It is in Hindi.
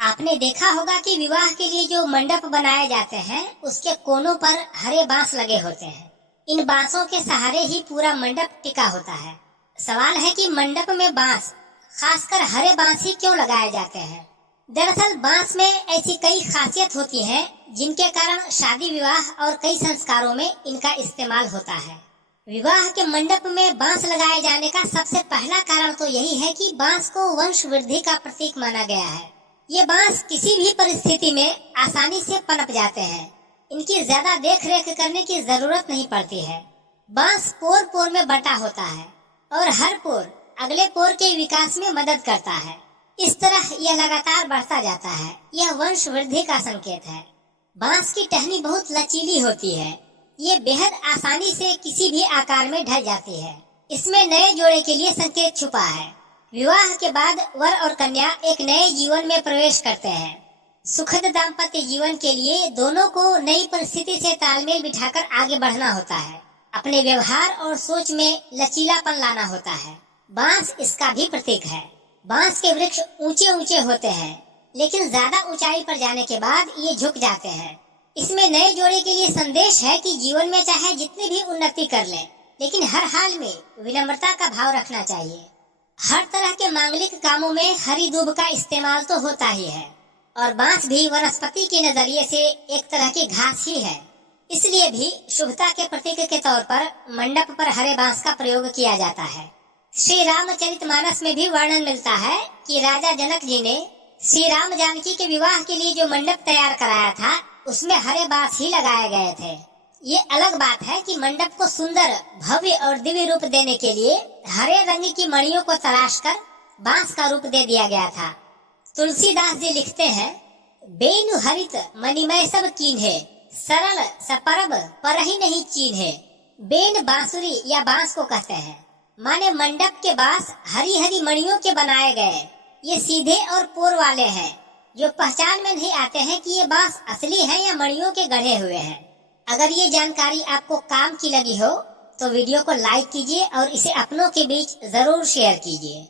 आपने देखा होगा कि विवाह के लिए जो मंडप बनाए जाते हैं उसके कोनों पर हरे बांस लगे होते हैं। इन बांसों के सहारे ही पूरा मंडप टिका होता है। सवाल है कि मंडप में बांस, खासकर हरे बांस ही क्यों लगाए जाते हैं। दरअसल बांस में ऐसी कई खासियत होती हैं जिनके कारण शादी विवाह और कई संस्कारों में इनका इस्तेमाल होता है। विवाह के मंडप में बांस लगाए जाने का सबसे पहला कारण तो यही है कि बांस को वंश वृद्धि का प्रतीक माना गया है। ये बांस किसी भी परिस्थिति में आसानी से पनप जाते हैं। इनकी ज्यादा देख रेख करने की जरूरत नहीं पड़ती है। बांस पोर पोर में बटा होता है और हर पोर अगले पोर के विकास में मदद करता है। इस तरह यह लगातार बढ़ता जाता है। यह वंश वृद्धि का संकेत है। बांस की टहनी बहुत लचीली होती है। ये बेहद आसानी से किसी भी आकार में ढल जाती है। इसमें नए जोड़े के लिए संकेत छुपा है। विवाह के बाद वर और कन्या एक नए जीवन में प्रवेश करते हैं। सुखद दाम्पत्य जीवन के लिए दोनों को नई परिस्थिति से तालमेल बिठाकर आगे बढ़ना होता है। अपने व्यवहार और सोच में लचीलापन लाना होता है। बांस इसका भी प्रतीक है। बांस के वृक्ष ऊंचे ऊंचे होते हैं, लेकिन ज्यादा ऊंचाई पर जाने के बाद ये झुक जाते हैं। इसमें नए जोड़े के लिए संदेश है कि जीवन में चाहे जितनी भी उन्नति कर ले, लेकिन हर हाल में विनम्रता का भाव रखना चाहिए। हर तरह के मांगलिक कामों में हरी दूब का इस्तेमाल तो होता ही है, और बांस भी वनस्पति के नजरिए से एक तरह की घास ही है। इसलिए भी शुभता के प्रतीक के तौर पर मंडप पर हरे बांस का प्रयोग किया जाता है। श्री रामचरितमानस में भी वर्णन मिलता है कि राजा जनक जी ने श्री राम जानकी के विवाह के लिए जो मंडप तैयार कराया था उसमें हरे बांस ही लगाए गए थे। ये अलग बात है कि मंडप को सुंदर, भव्य और दिव्य रूप देने के लिए हरे रंग की मणियों को तराश कर बांस का रूप दे दिया गया था। तुलसीदास जी लिखते हैं, बेनु हरित मणिमय सब कीन्हे, सरल सपरब परहि नहीं चीन्हे। बेन बांसुरी या बांस को कहते हैं, माने मंडप के बांस हरी हरी मणियों के बनाए गए। ये सीधे और पोर वाले हैं, जो पहचान में नहीं आते हैं कि ये बांस असली है या मणियों के गढ़े हुए हैं। अगर ये जानकारी आपको काम की लगी हो तो वीडियो को लाइक कीजिए और इसे अपनों के बीच जरूर शेयर कीजिए।